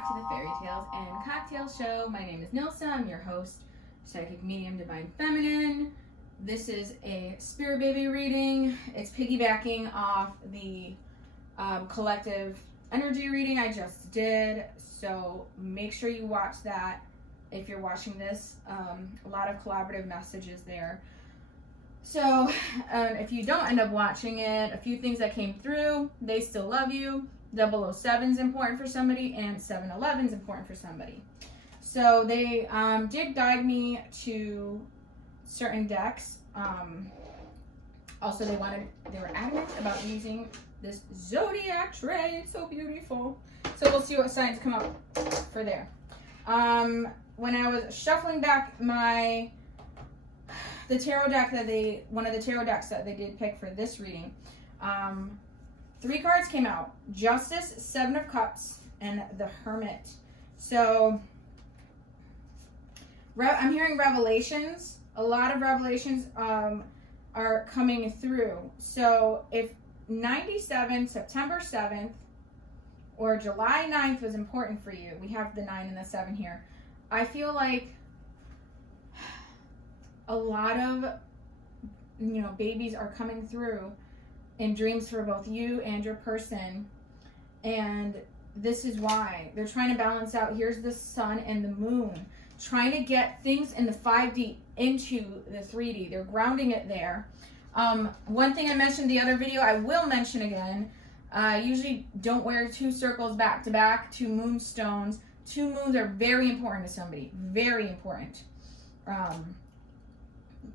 back to the Fairy Tales and Cocktail Show. My name is Nilsa. I'm your host, Psychic Medium Divine Feminine. This is a spirit baby reading. It's piggybacking off the collective energy reading I just did. So make sure you watch that if you're watching this. A lot of collaborative messages there. So if you don't end up watching it, a few things that came through: they still love you. 007 is important for somebody, and 711 is important for somebody. So they did guide me to certain decks. Also, they were adamant about using this zodiac tray. It's so beautiful. So we'll see what signs come up for there. When I was shuffling back the tarot deck one of the tarot decks that they did pick for this reading, 3 cards came out: Justice, 7 of Cups, and the Hermit. So I'm hearing revelations. A lot of revelations are coming through. So if 97, September 7th, or July 9th was important for you, we have the 9 and the 7 here. I feel like a lot of, babies are coming through in dreams for both you and your person. And this is why they're trying to balance out. Here's the sun and the moon, trying to get things in the 5D into the 3D. They're grounding it there. One thing I mentioned in the other video, I will mention again. Usually don't wear 2 circles back to back, 2 moonstones. 2 moons are very important to somebody. Very important.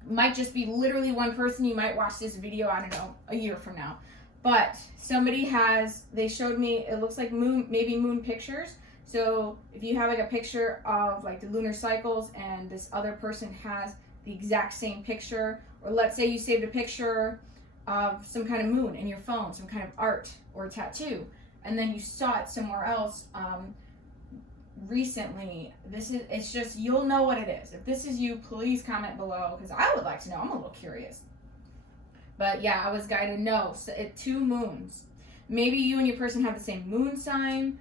Might just be literally one person. You might watch this video, I don't know, a year from now. But somebody they showed me, it looks like maybe moon pictures. So if you have like a picture of like the lunar cycles and this other person has the exact same picture, or let's say you saved a picture of some kind of moon in your phone, some kind of art or tattoo, and then you saw it somewhere else recently, it's just, you'll know what it is. If this is you, please comment below, because I would like to know. I'm a little curious. But yeah, I was guided. No, so 2 moons. Maybe you and your person have the same moon sign.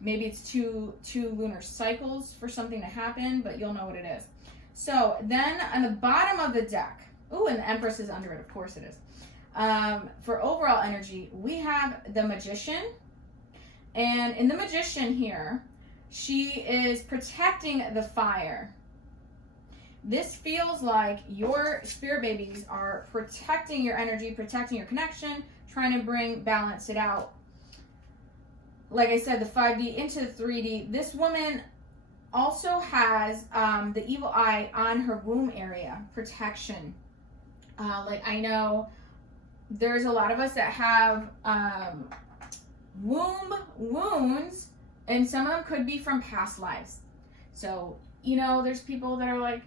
Maybe it's two lunar cycles for something to happen, but you'll know what it is. So then on the bottom of the deck, ooh, and the Empress is under it, of course it is. For overall energy, we have the Magician. And in the Magician here, she is protecting the fire. This feels like your spirit babies are protecting your energy, protecting your connection, trying to balance it out. Like I said, the 5D into the 3D. This woman also has the evil eye on her womb area, protection. Like I know there's a lot of us that have womb wounds, and some of them could be from past lives. So, there's people that are like,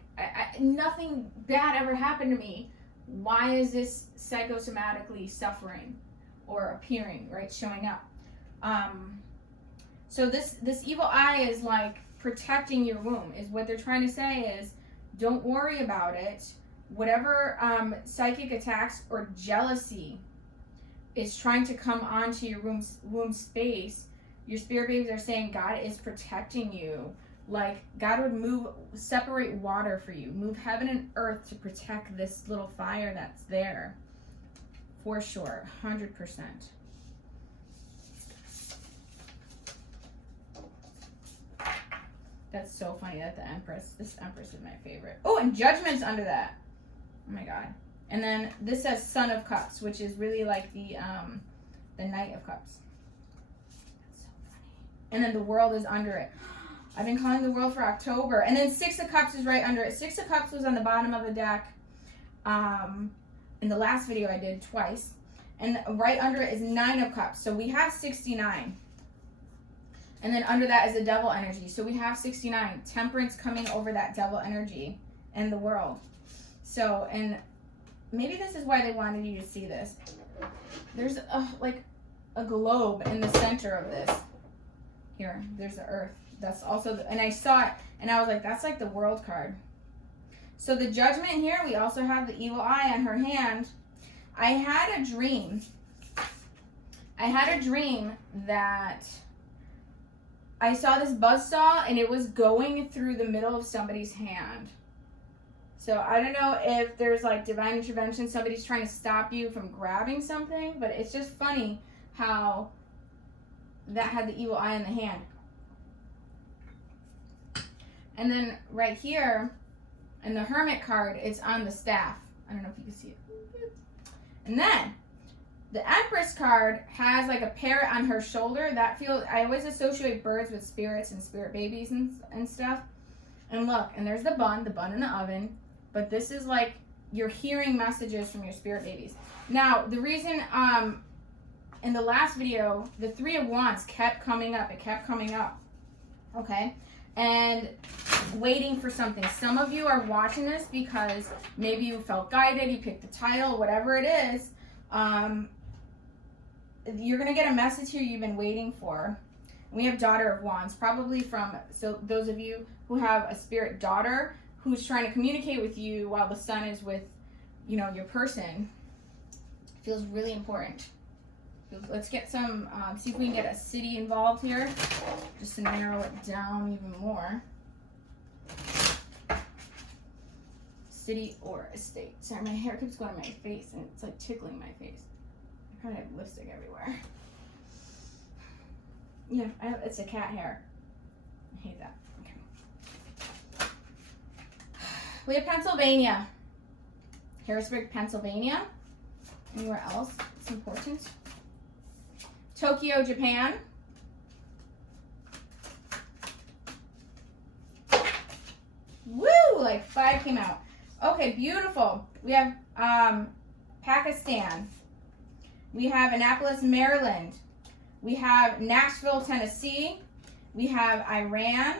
nothing bad ever happened to me. Why is this psychosomatically suffering or appearing, right, showing up? So this evil eye is like protecting your womb, is what they're trying to say is, don't worry about it. Whatever psychic attacks or jealousy is trying to come onto your womb space, your spirit babies are saying God is protecting you. Like God would separate water for you, move heaven and earth to protect this little fire that's there. For sure, 100%. That's so funny that this Empress is my favorite. Oh, and Judgment's under that. Oh my God. And then this says Son of Cups, which is really like the Knight of Cups. That's so funny. And then the World is under it. I've been calling the World for October. And then 6 of Cups is right under it. 6 of Cups was on the bottom of the deck in the last video I did twice. And right under it is 9 of Cups. So we have 69. And then under that is the Devil energy. So we have 69. Temperance coming over that Devil energy and the World. So, and maybe this is why they wanted you to see this. There's like a globe in the center of this. Here, there's the Earth. That's also, and I saw it, and I was like, that's like the World card. So the Judgment here, we also have the evil eye on her hand. I had a dream that I saw this buzzsaw and it was going through the middle of somebody's hand. So I don't know if there's like divine intervention, somebody's trying to stop you from grabbing something, but it's just funny how that had the evil eye in the hand. And then right here, in the Hermit card, it's on the staff. I don't know if you can see it. And then, the Empress card has like a parrot on her shoulder. That feels, I always associate birds with spirits and spirit babies and stuff. And look, and there's the bun in the oven. But this is like, you're hearing messages from your spirit babies. Now, the reason, in the last video, the Three of Wands kept coming up. It kept coming up. Okay? And waiting for something. Some of you are watching this because maybe you felt guided, you picked the title, whatever it is. You're going to get a message here you've been waiting for. We have Daughter of Wands, probably from, so those of you who have a spirit daughter who's trying to communicate with you while the sun is with, you know, your person. It feels really important. Let's get some, see if we can get a city involved here, just to narrow it down even more. City or estate. Sorry, my hair keeps going on my face and it's like tickling my face. I probably have lipstick everywhere. Yeah, it's a cat hair. I hate that. Okay. We have Pennsylvania. Harrisburg, Pennsylvania. Anywhere else it's important? Tokyo, Japan. Woo! Like 5 came out. Okay, beautiful. We have Pakistan. We have Annapolis, Maryland. We have Nashville, Tennessee. We have Tehran.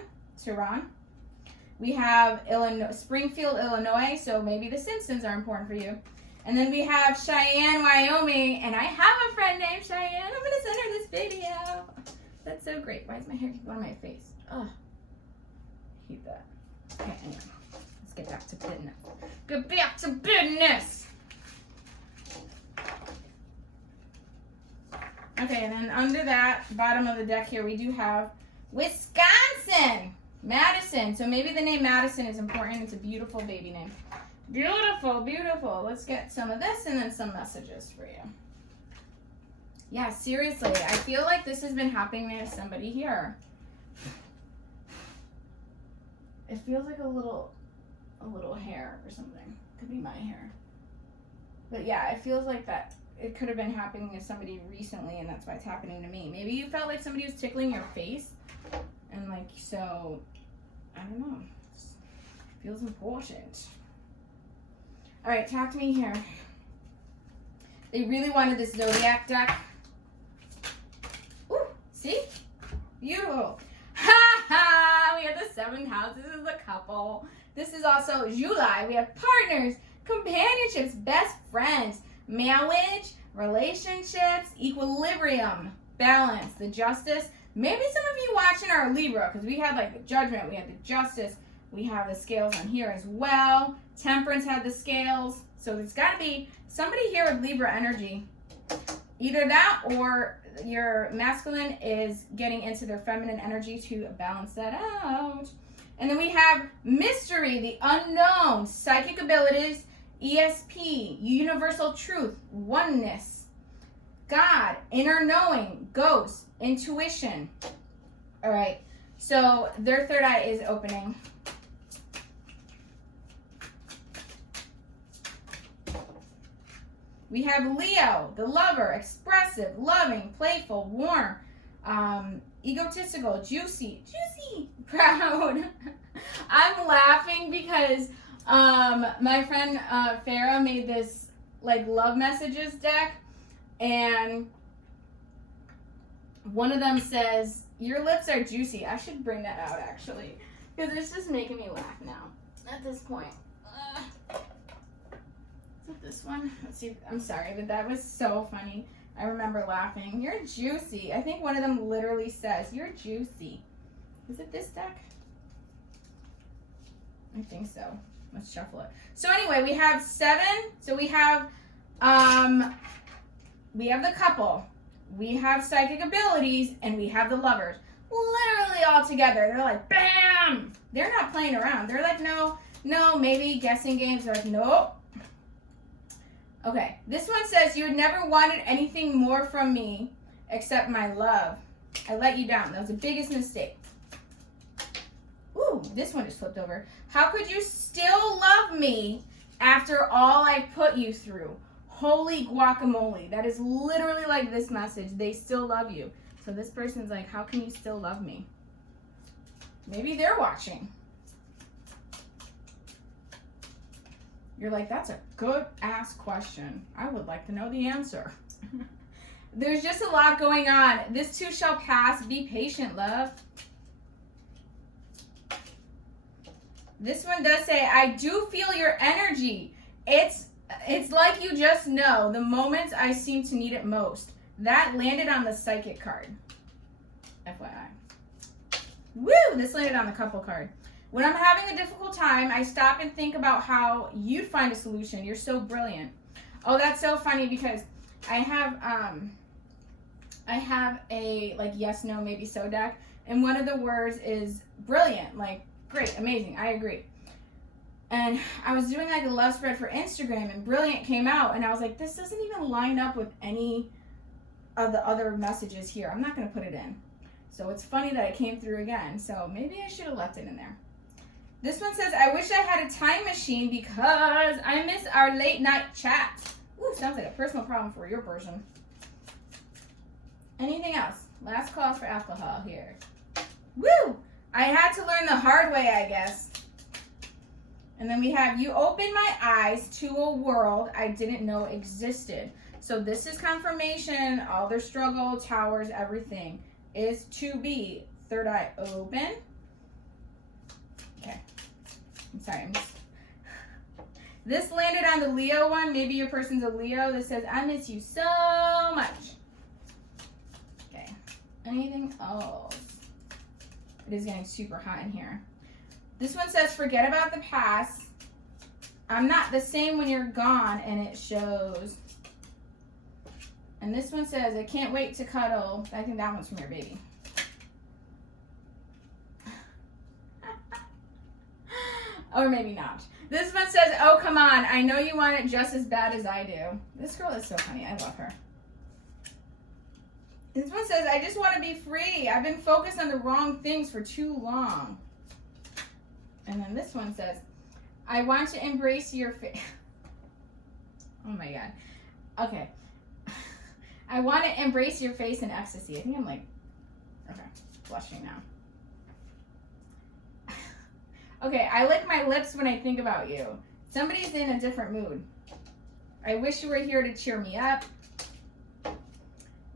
We have Springfield, Illinois. So maybe the Simpsons are important for you. And then we have Cheyenne, Wyoming, and I have a friend named Cheyenne. I'm going to send her this video. That's so great. Why does my hair keep going on my face? Oh, I hate that. Okay, anyway, let's get back to business. Get back to business. Okay, and then under that, bottom of the deck here, we do have Wisconsin, Madison. So maybe the name Madison is important. It's a beautiful baby name. Beautiful, beautiful. Let's get some of this and then some messages for you. Yeah, seriously, I feel like this has been happening to somebody here. It feels like a little hair or something. Could be my hair. But yeah, it feels like that. It could have been happening to somebody recently, and that's why it's happening to me. Maybe you felt like somebody was tickling your face, and like, so, I don't know. It feels important. All right, talk to me here. They really wanted this zodiac deck. Ooh, see? Beautiful. Ha ha! We have the 7th house. This is a couple. This is also July. We have partners, companionships, best friends, marriage, relationships, equilibrium, balance, the justice. Maybe some of you watching are Libra, because we had like the judgment, we had the justice, we have the scales on here as well. Temperance had the scales. So there's got to be somebody here with Libra energy. Either that or your masculine is getting into their feminine energy to balance that out. And then we have mystery, the unknown, psychic abilities, ESP, universal truth, oneness, God, inner knowing, ghost, intuition. All right, so their third eye is opening. We have Leo, the lover, expressive, loving, playful, warm, egotistical, juicy, proud. I'm laughing because my friend Farah made this like love messages deck, and one of them says, your lips are juicy. I should bring that out actually, because it's just making me laugh now at this point. Is it this one? Let's see. I'm sorry, but that was so funny. I remember laughing. You're juicy. I think one of them literally says, you're juicy. Is it this deck? I think so. Let's shuffle it. So anyway, we have 7. So we have the couple. We have psychic abilities, and we have the lovers. literally all together. They're like, bam! They're not playing around. They're like, no, maybe guessing games. They're like, nope. Okay, this one says, you never wanted anything more from me except my love. I let you down. That was the biggest mistake. Ooh, this one just flipped over. How could you still love me after all I put you through? Holy guacamole. That is literally like this message. They still love you. So this person's like, how can you still love me? Maybe they're watching. You're like, that's a good ass question. I would like to know the answer. There's just a lot going on. This too shall pass. Be patient, love. This one does say, I do feel your energy. It's like you just know the moments I seem to need it most. That landed on the psychic card. FYI. Woo! This landed on the couple card. When I'm having a difficult time, I stop and think about how you'd find a solution. You're so brilliant. Oh, that's so funny because I have a like yes, no, maybe so deck, and one of the words is brilliant. Like, great, amazing, I agree. And I was doing like a love spread for Instagram, and brilliant came out, and I was like, this doesn't even line up with any of the other messages here. I'm not going to put it in. So it's funny that it came through again. So maybe I should have left it in there. This one says, I wish I had a time machine because I miss our late night chat. Ooh, sounds like a personal problem for your person. Anything else? Last call for alcohol here. Woo! I had to learn the hard way, I guess. And then we have, you opened my eyes to a world I didn't know existed. So this is confirmation. All their struggle, towers, everything is to be. Third eye open. Okay. I'm sorry. This landed on the Leo one. Maybe your person's a Leo. This says, I miss you so much. Okay. Anything else? It is getting super hot in here. This one says, forget about the past. I'm not the same when you're gone, and it shows. And this one says, I can't wait to cuddle. I think that one's from your baby. Or maybe not. This one says, oh, come on. I know you want it just as bad as I do. This girl is so funny. I love her. This one says, I just want to be free. I've been focused on the wrong things for too long. And then this one says, I want to embrace your face. Oh my God. Okay. I want to embrace your face in ecstasy. I think I'm like, okay, blushing now. Okay, I lick my lips when I think about you. Somebody's in a different mood. I wish you were here to cheer me up.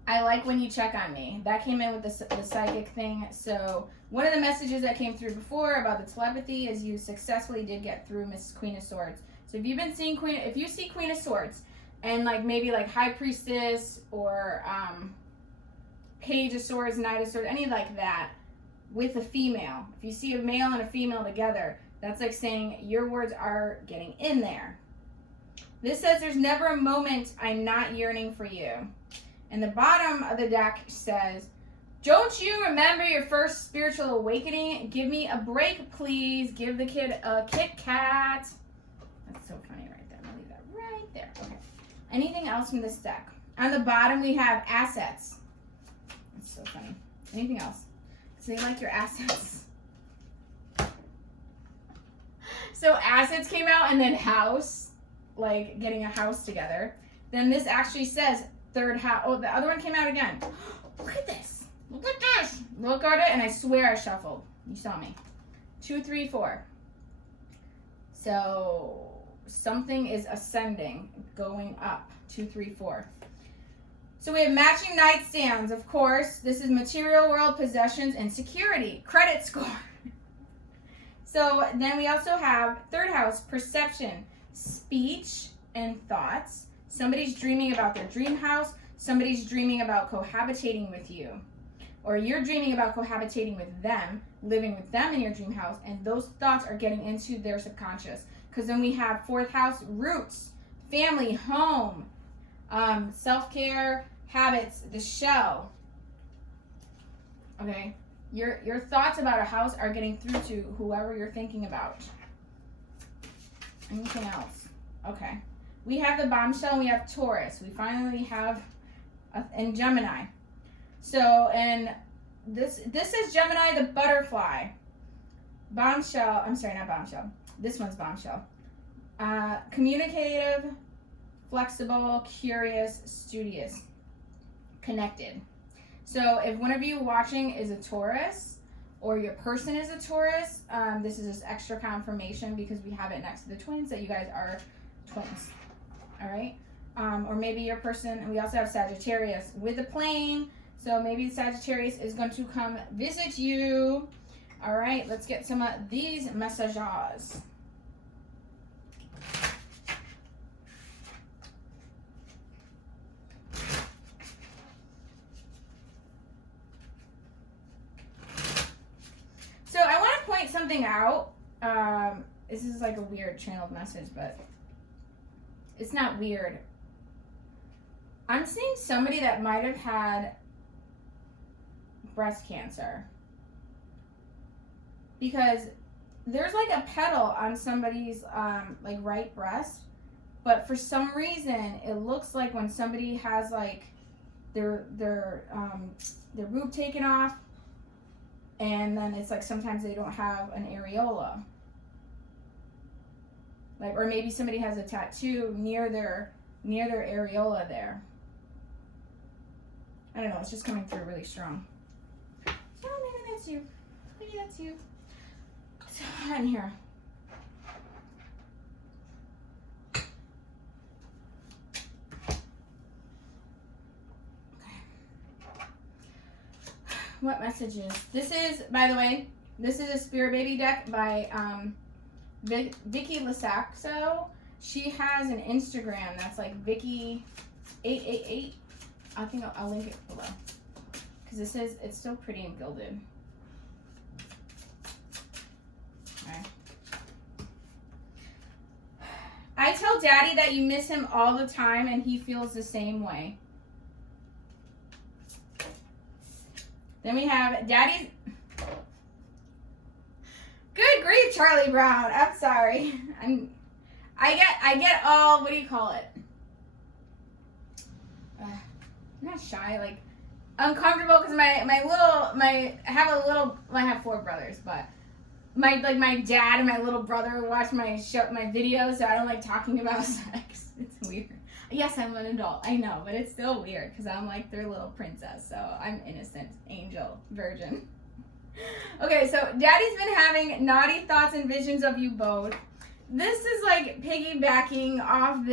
I like when you check on me. That came in with the psychic thing. So one of the messages that came through before about the telepathy is you successfully did get through Miss Queen of Swords. So if you've been seeing if you see Queen of Swords and like maybe like High Priestess or Page of Swords, Knight of Swords, any like that with a female. If you see a male and a female together, that's like saying your words are getting in there. This says there's never a moment I'm not yearning for you. And the bottom of the deck says, don't you remember your first spiritual awakening? Give me a break, please. Give the kid a Kit Kat. That's so funny right there. I'm going to leave that right there. Okay. Anything else from this deck? On the bottom, we have assets. That's so funny. Anything else? So they like your assets. So assets came out and then house, like getting a house together. Then this actually says third house. Oh, the other one came out again. Look at this. Look at this. Look at it, and I swear I shuffled. You saw me. 2, 3, 4. So something is ascending, going up. 2, 3, 4. So we have matching nightstands, of course. This is material world, possessions, and security. Credit score. So then we also have third house, perception, speech, and thoughts. Somebody's dreaming about their dream house. Somebody's dreaming about cohabitating with you. Or you're dreaming about cohabitating with them, living with them in your dream house, and those thoughts are getting into their subconscious. Because then we have fourth house, roots, family, home, self-care, habits, the shell. Okay. Your thoughts about a house are getting through to whoever you're thinking about. Anything else? Okay. We have the bombshell and we have Taurus. We finally have and Gemini. So, and this is Gemini the butterfly. Bombshell, I'm sorry, not bombshell. This one's bombshell. Communicative, flexible, curious, studious, connected. So if one of you watching is a Taurus or your person is a Taurus, this is just extra confirmation because we have it next to the twins that you guys are twins. All right. Or maybe your person, and we also have Sagittarius with a plane. So maybe Sagittarius is going to come visit you. All right, let's get some of these messages. So I want to point something out. This is like a weird channeled message, but it's not weird. I'm seeing somebody that might have had breast cancer because there's like a petal on somebody's like right breast, but for some reason it looks like when somebody has like their boob taken off, and then it's like sometimes they don't have an areola, like, or maybe somebody has a tattoo near their areola there. I don't know, it's just coming through really strong. So maybe that's you. Maybe that's you. So, in here. Okay. What messages? This is, by the way, this is a Spirit Baby deck by 𝒶𝒃𝒃𝒃. She has an Instagram that's like Vicky888. I think I'll link it below because this is, it's still pretty and gilded. Okay. I tell Daddy that you miss him all the time and he feels the same way. Then we have Daddy's. Good grief, Charlie Brown. I'm sorry. I get all, what do you call it? Not shy, like uncomfortable because I have 4 brothers, but my dad and my little brother watch my videos, so I don't like talking about sex. It's weird. Yes, I'm an adult, I know, but it's still weird because I'm like their little princess, so I'm innocent, angel, virgin. Okay, so Daddy's been having naughty thoughts and visions of you both. This is like piggybacking off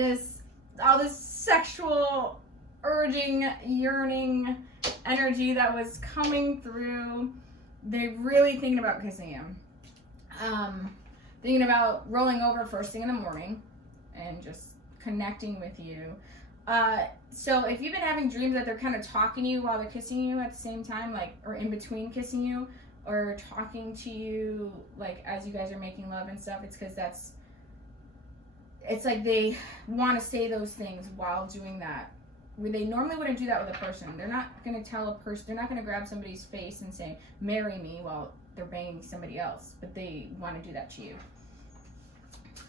all this sexual urging, yearning energy that was coming through. They're really thinking about kissing him. Thinking about rolling over first thing in the morning and just connecting with you. So if you've been having dreams that they're kind of talking to you while they're kissing you at the same time, like, or in between kissing you, or talking to you, like, as you guys are making love and stuff, it's because it's like they want to say those things while doing that. Where they normally wouldn't do that with a person. They're not going to tell a person, they're not going to grab somebody's face and say, marry me, while they're banging somebody else, but they want to do that to you.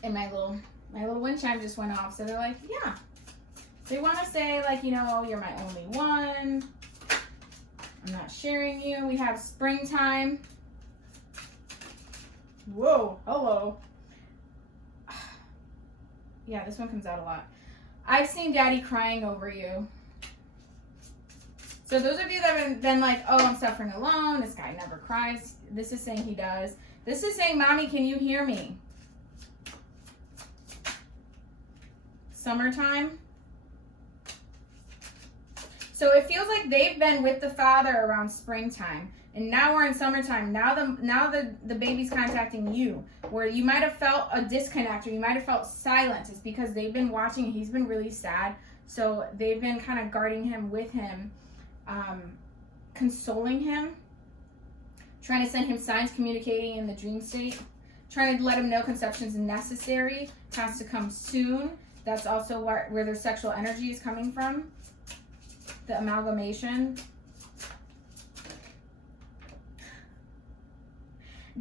And my little wind chime just went off, so they're like, yeah. They want to say, like, you know, you're my only one. I'm not sharing you. We have springtime. Whoa, hello. Yeah, this one comes out a lot. I've seen Daddy crying over you. So those of you that have been like, oh, I'm suffering alone, this guy never cries, this is saying he does. This is saying, Mommy, can you hear me? Summertime. So it feels like they've been with the father around springtime, and now we're in summertime. Now the baby's contacting you, where you might have felt a disconnect, or you might have felt silence. It's because they've been watching. He's been really sad, so they've been kind of guarding him, with him, consoling him, trying to send him signs, communicating in the dream state, trying to let him know conception's necessary, has to come soon. That's also where their sexual energy is coming from. The amalgamation.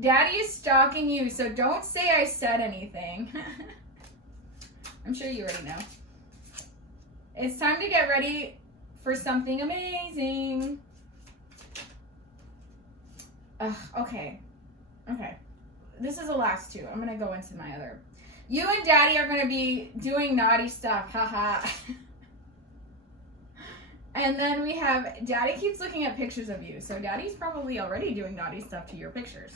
Daddy is stalking you, so don't say I said anything. I'm sure you already know. It's time to get ready for something amazing. Okay. This is the last two. I'm going to go into my other. You and Daddy are going to be doing naughty stuff. Haha. And then we have, Daddy keeps looking at pictures of you. So Daddy's probably already doing naughty stuff to your pictures.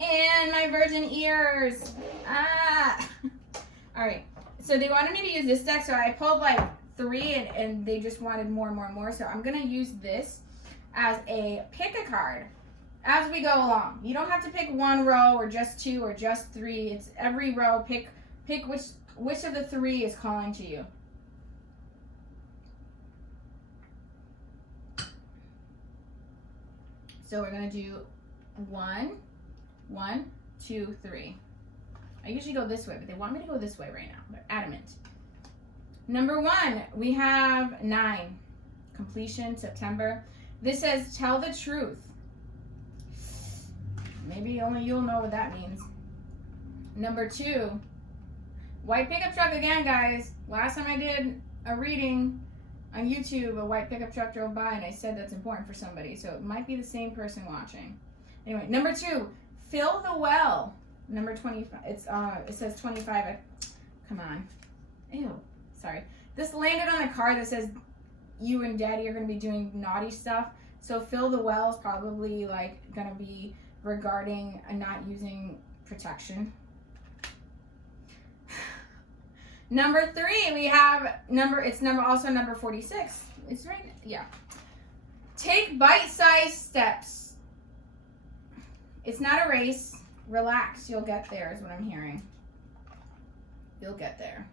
And my virgin ears. All right. So they wanted me to use this deck. So I pulled like 3 and they just wanted more. So I'm going to use this as a pick a card as we go along. You don't have to pick 1 row or just 2 or just 3. It's every row. Pick which of the 3 is calling to you. So we're going to do 1, 2, 3. I usually go this way, but they want me to go this way right now. They're adamant. Number 1, we have 9. Completion, September. This says, tell the truth. Maybe only you'll know what that means. Number 2, white pickup truck again, guys. Last time I did a reading on YouTube, a white pickup truck drove by, and I said that's important for somebody. So it might be the same person watching. Anyway, number 2, fill the well. Number 25. It says 25. Come on. Ew. Sorry. This landed on a card that says you and Daddy are going to be doing naughty stuff. So fill the well is probably like going to be regarding not using protection. Number 3, we have also number 46. It's right, yeah. Take bite-sized steps. It's not a race. Relax, you'll get there is what I'm hearing. You'll get there.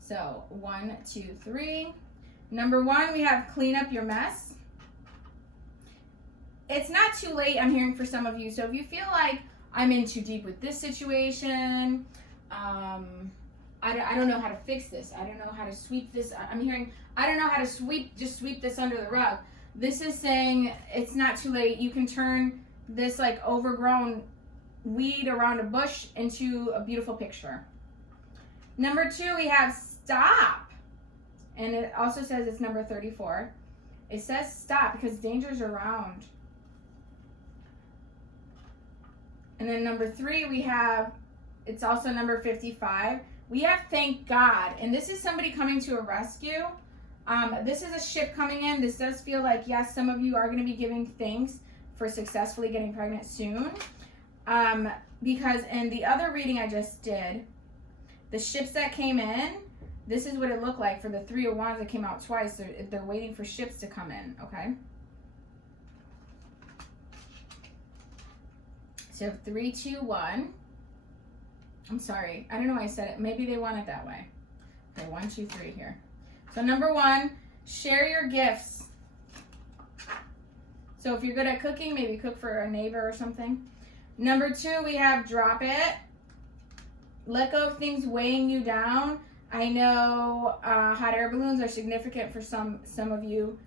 So 1, 2, 3. Number 1, we have clean up your mess. It's not too late, I'm hearing, for some of you. So if you feel like I'm in too deep with this situation, I don't know how to fix this. I don't know how to sweep this. I'm hearing, I don't know how to just sweep this under the rug. This is saying it's not too late. You can turn this like overgrown weed around a bush into a beautiful picture. Number 2, we have stop. And it also says it's number 34. It says stop because danger's around. And then number 3, we have, it's also number 55. We have thank God. And this is somebody coming to a rescue. This is a ship coming in. This does feel like, yes, some of you are going to be giving thanks for successfully getting pregnant soon. Because in the other reading I just did, the ships that came in, this is what it looked like for the 3 of Wands that came out twice. They're waiting for ships to come in, okay? So 3, 2, 1. I'm sorry. I don't know why I said it. Maybe they want it that way. Okay, 1, 2, 3 here. So number 1, share your gifts. So if you're good at cooking, maybe cook for a neighbor or something. Number 2, we have drop it. Let go of things weighing you down. I know hot air balloons are significant for some of you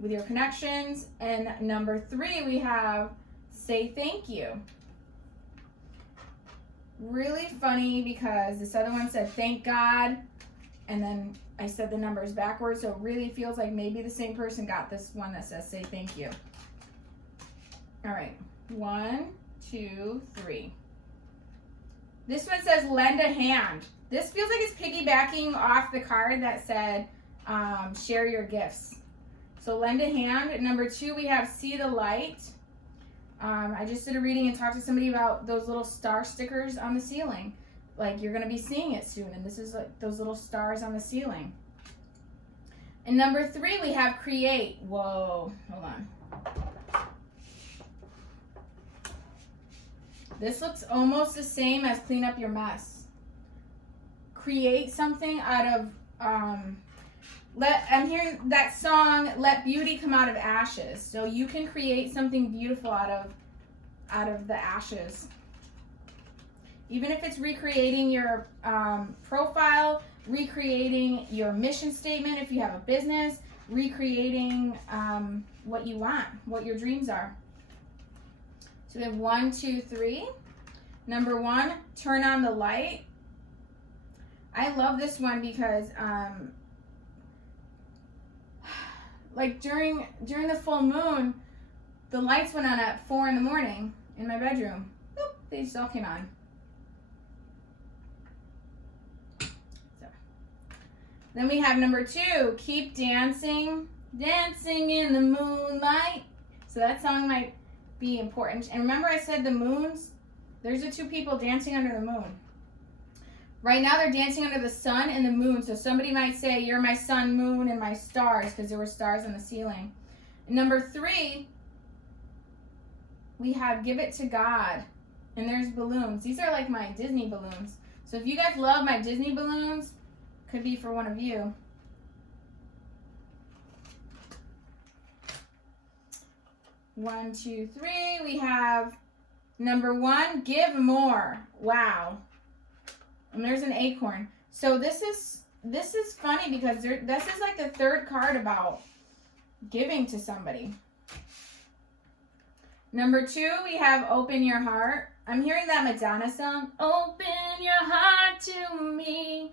with your connections. And number 3, we have say thank you. Really funny because this other one said thank God, and then I said the numbers backwards, so it really feels like maybe the same person got this one that says say thank you. All right, 1, 2, 3. This one says lend a hand. This feels like it's piggybacking off the card that said share your gifts. So lend a hand. Number 2, we have see the light. I just did a reading and talked to somebody about those little star stickers on the ceiling. Like you're going to be seeing it soon, and this is like those little stars on the ceiling. And number 3, we have create. Whoa, hold on. This looks almost the same as clean up your mess. Create something out of, I'm hearing that song, Let Beauty Come Out of Ashes. So you can create something beautiful out of the ashes. Even if it's recreating your profile, recreating your mission statement if you have a business, recreating what you want, what your dreams are. So we have 1, 2, 3. Number 1, turn on the light. I love this one because like during the full moon, the lights went on at 4 in the morning in my bedroom. Boop, they just all came on. So. Then we have number 2, keep dancing, dancing in the moonlight. So that song might be important. And remember I said the moons? There's the 2 people dancing under the moon. Right now they're dancing under the sun and the moon. So somebody might say, you're my sun, moon, and my stars, because there were stars on the ceiling. And number 3, we have Give It to God. And there's balloons. These are like my Disney balloons. So if you guys love my Disney balloons, could be for one of you. One, 2, 3. We have number 1, give more. Wow. And there's an acorn. So this is funny because this is like the 3rd card about giving to somebody. Number 2, we have open your heart. I'm hearing that Madonna song. Open your heart to me,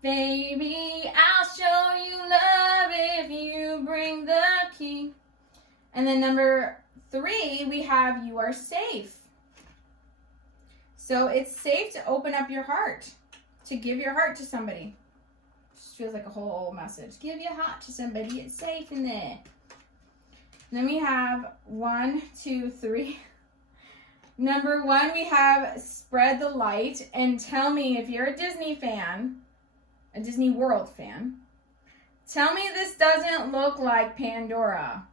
baby. I'll show you love if you bring the key. And then number 3, we have you are safe. So it's safe to open up your heart, to give your heart to somebody. Just feels like a whole message. Give your heart to somebody. It's safe in there. Then we have 1, 2, 3. Number 1, we have spread the light. And tell me if you're a Disney fan, a Disney World fan, tell me this doesn't look like Pandora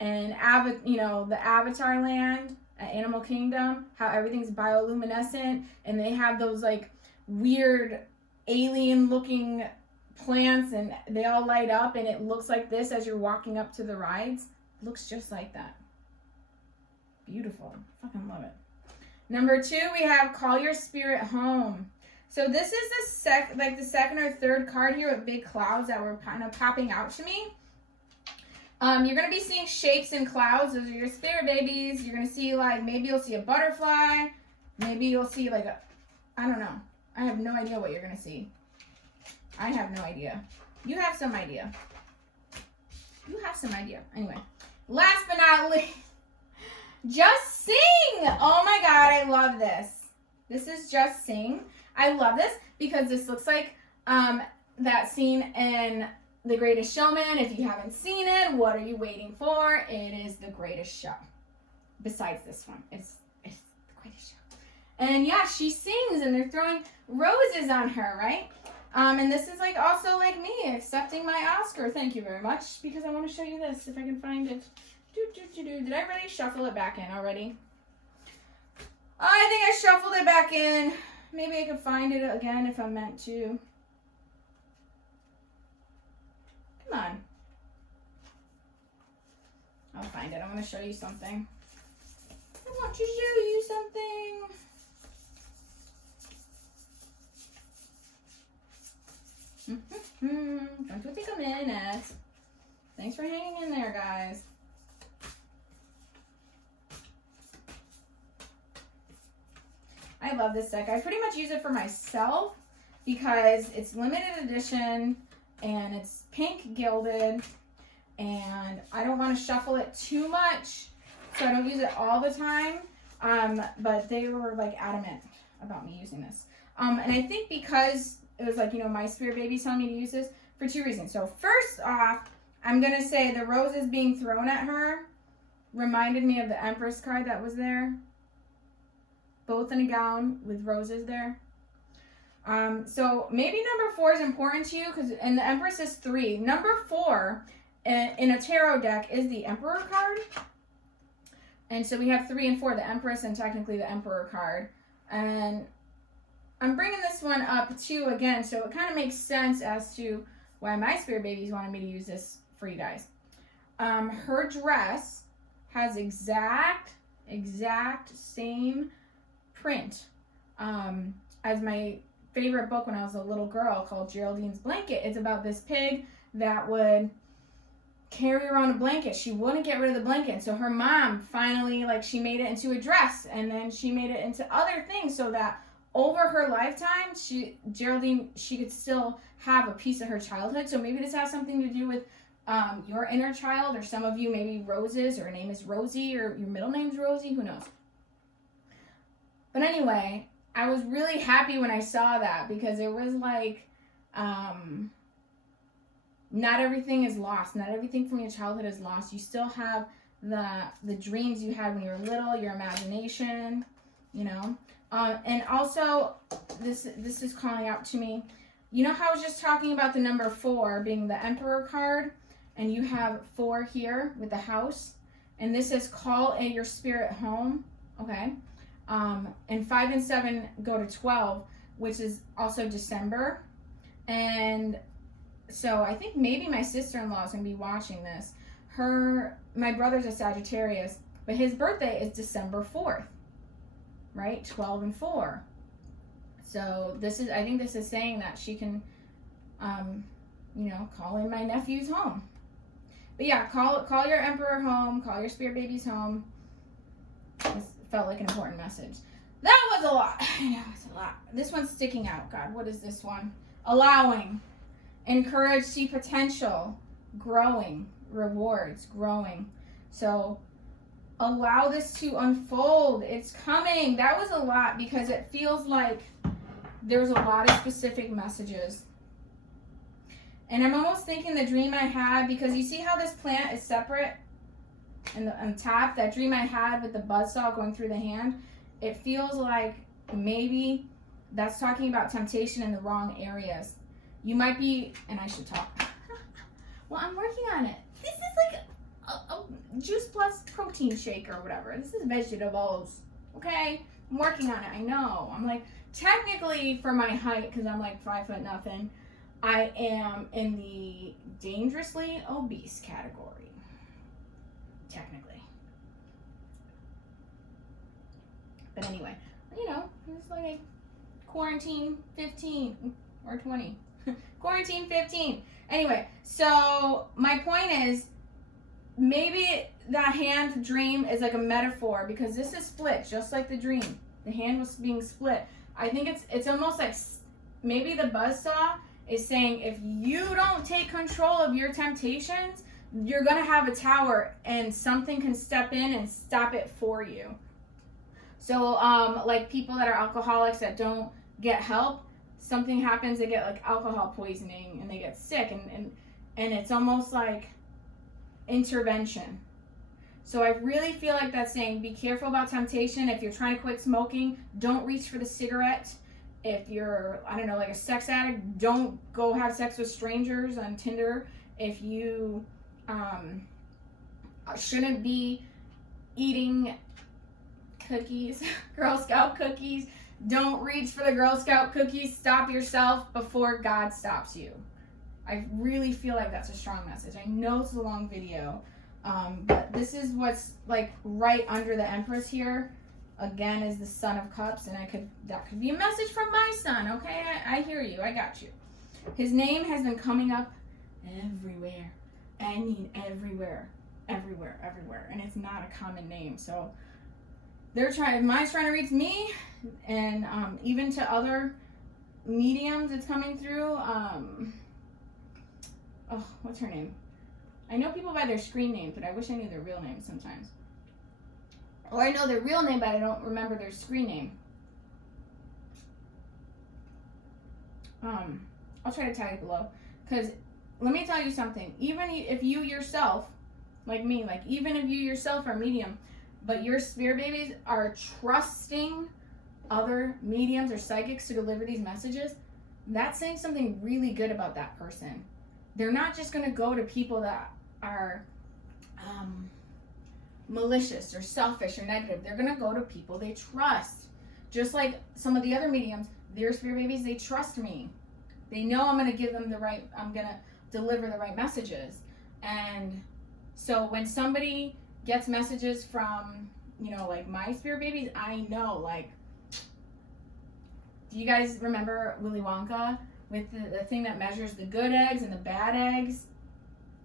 and the Avatar land at Animal Kingdom, how everything's bioluminescent and they have those like weird alien looking plants and they all light up and it looks like this as you're walking up to the rides. It looks just like that. Beautiful. Fucking love it. Number 2, we have call your spirit home. So this is the 2nd or 3rd card here with big clouds that were kind of popping out to me. You're going to be seeing shapes in clouds. Those are your spirit babies. You're going to see maybe you'll see a butterfly. Maybe you'll see I don't know. I have no idea what you're going to see. I have no idea. You have some idea. You have some idea. Anyway, last but not least, Just Sing. Oh my God, I love this. This is Just Sing. I love this because this looks like that scene in The Greatest Showman. If you haven't seen it, what are you waiting for? It is the greatest show. Besides this one, it's the greatest show. And yeah, she sings and they're throwing roses on her, right? And this is also me accepting my Oscar. Thank you very much, because I want to show you this if I can find it. Did I really shuffle it back in already? I think I shuffled it back in. Maybe I could find it again if I'm meant to. Come on. I'll find it. I want to show you something. I want to show you something. Don't you think I'm in it? Thanks for hanging in there, guys. I love this deck. I pretty much use it for myself because it's limited edition and it's pink gilded and I don't want to shuffle it too much, so I don't use it all the time. But they were adamant about me using this. And I think because it was my spirit baby telling me to use this for 2 reasons. So first off, I'm going to say the roses being thrown at her reminded me of the Empress card that was there. Both in a gown with roses there. So maybe number 4 is important to you and the Empress is 3. Number 4 in a tarot deck is the Emperor card. And so we have 3 and 4, the Empress and technically the Emperor card. And I'm bringing this one up too again, so it kind of makes sense as to why my spirit babies wanted me to use this for you guys. Her dress has exact same print as my favorite book when I was a little girl called Geraldine's Blanket. It's about this pig that would carry around a blanket. She wouldn't get rid of the blanket. So her mom finally, like, she made it into a dress, and then she made it into other things so that over her lifetime, Geraldine, she could still have a piece of her childhood. So maybe this has something to do with your inner child, or some of you maybe Roses, or her name is Rosie, or your middle name's Rosie, who knows. But anyway, I was really happy when I saw that, because it was like, not everything is lost. Not everything from your childhood is lost. You still have the dreams you had when you were little, your imagination, you know. And also, this is calling out to me. You know how I was just talking about the number 4 being the Emperor card, and you have 4 here with the house, and this says call your spirit home, okay? And 5 and 7 go to 12, which is also December. And so I think maybe my sister-in-law is going to be watching this. My brother's a Sagittarius, but his birthday is December 4th, right? 12 and 4. So I think this is saying that she can, you know, call in my nephew's home. But yeah, call your Emperor home, call your spirit babies home. This felt like an important message. That was a lot. I know, it's a lot. This one's sticking out. God, what is this one? Allowing. Encourage, see potential, growing, rewards, growing. So allow this to unfold. It's coming. That was a lot, because it feels like there's a lot of specific messages. And I'm almost thinking the dream I had, because you see how this plant is separate and on top, that dream I had with the buzzsaw going through the hand, it feels like maybe that's talking about temptation in the wrong areas. You might be, and I should talk. Well, I'm working on it. This is like a juice plus protein shake or whatever. This is vegetables, okay? I'm working on it, I know. I'm like, technically for my height, because I'm like 5 foot nothing, I am in the dangerously obese category, technically. But anyway, you know, it's like quarantine 15 or 20. Quarantine 15. Anyway, so my point is, maybe that hand dream is like a metaphor, because this is split, just like the dream. The hand was being split. I think it's almost like maybe the buzzsaw is saying, if you don't take control of your temptations, you're going to have a tower, and something can step in and stop it for you. So, like people that are alcoholics that don't get help, something happens, they get like alcohol poisoning and they get sick, and it's almost like intervention. So I really feel like that's saying, be careful about temptation. If you're trying to quit smoking, don't reach for the cigarette. If you're, I don't know, like a sex addict, don't go have sex with strangers on Tinder. If you shouldn't be eating cookies, Girl Scout cookies, don't reach for the Girl Scout cookies. Stop yourself before God stops you. I really feel like that's a strong message. I know it's a long video, but this is what's like right under the Empress here. Again, is the Son of Cups, and that could be a message from my son. Okay, I hear you. I got you. His name has been coming up everywhere. I mean everywhere, and it's not a common name. So mine's trying to reach me, and even to other mediums, it's coming through. Oh, what's her name? I know people by their screen names, but I wish I knew their real names sometimes. Or I know their real name, but I don't remember their screen name. I'll try to tag it below. Because let me tell you something. Even if you yourself, like me, like even if you yourself are medium, but your spirit babies are trusting other mediums or psychics to deliver these messages, that's saying something really good about that person. They're not just going to go to people that are malicious or selfish or negative. They're going to go to people they trust. Just like some of the other mediums, their spirit babies, they trust me. They know I'm going to give them I'm going to deliver the right messages. And so when somebody gets messages from, you know, like my spirit babies, I know, like, do you guys remember Willy Wonka with the thing that measures the good eggs and the bad eggs?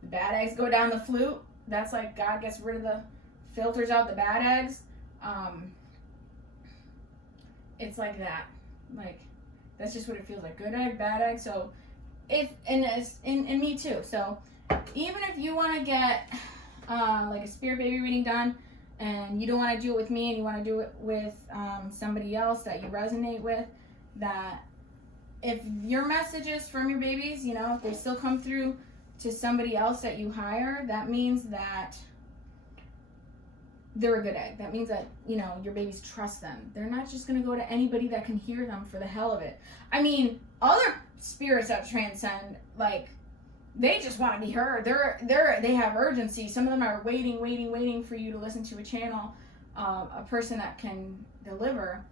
the bad eggs go down the flute. That's like God gets rid of filters out the bad eggs. It's like that. Like, that's just what it feels like. Good egg, bad egg. So, and me too. So, even if you want to get like a spirit baby reading done, and you don't want to do it with me, and you want to do it with somebody else that you resonate with, that if your messages from your babies, you know, if they still come through to somebody else that you hire, that means that they're a good egg. That means that, you know, your babies trust them. They're not just going to go to anybody that can hear them for the hell of it. I mean, other spirits that transcend, like, they just want to be heard. They have urgency. Some of them are waiting for you to listen to a channel, a person that can deliver.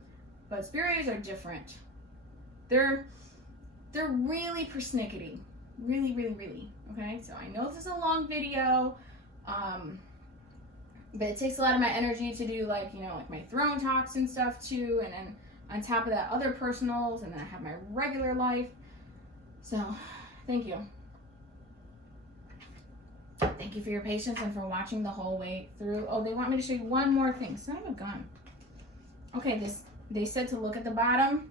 But spirits are different. They're really persnickety. Really. Okay, so I know this is a long video, but it takes a lot of my energy to do, like, you know, like my throne talks and stuff too, and then on top of that, other personals, and then I have my regular life. So, thank you. Thank you for your patience and for watching the whole way through. Oh, they want me to show you one more thing. Son of a gun. Okay, they said to look at the bottom.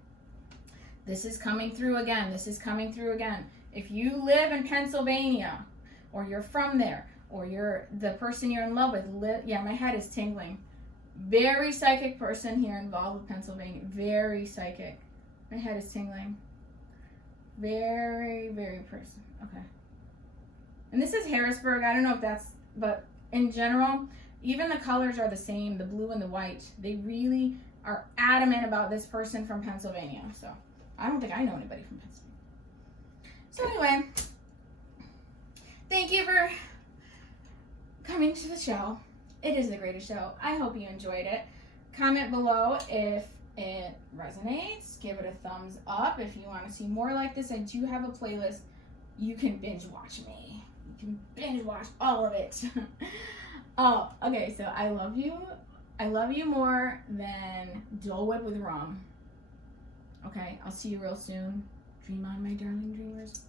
This is coming through again. This is coming through again. If you live in Pennsylvania, or you're from there, or you're the person you're in love with, yeah, my head is tingling. Very psychic person here involved with Pennsylvania. Very psychic. My head is tingling. Very person. Okay. And this is Harrisburg. I don't know if that's, but in general, even the colors are the same, the blue and the white. They really are adamant about this person from Pennsylvania. So I don't think I know anybody from Pennsylvania. So anyway, thank you for coming to the show. It is the greatest show. I hope you enjoyed it. Comment below if it resonates. Give it a thumbs up. If you want to see more like this, I do have a playlist. You can binge watch me. You can binge watch all of it. Oh, okay, so I love you. I love you more than Dole Whip with rum. Okay, I'll see you real soon. Dream on, my darling dreamers.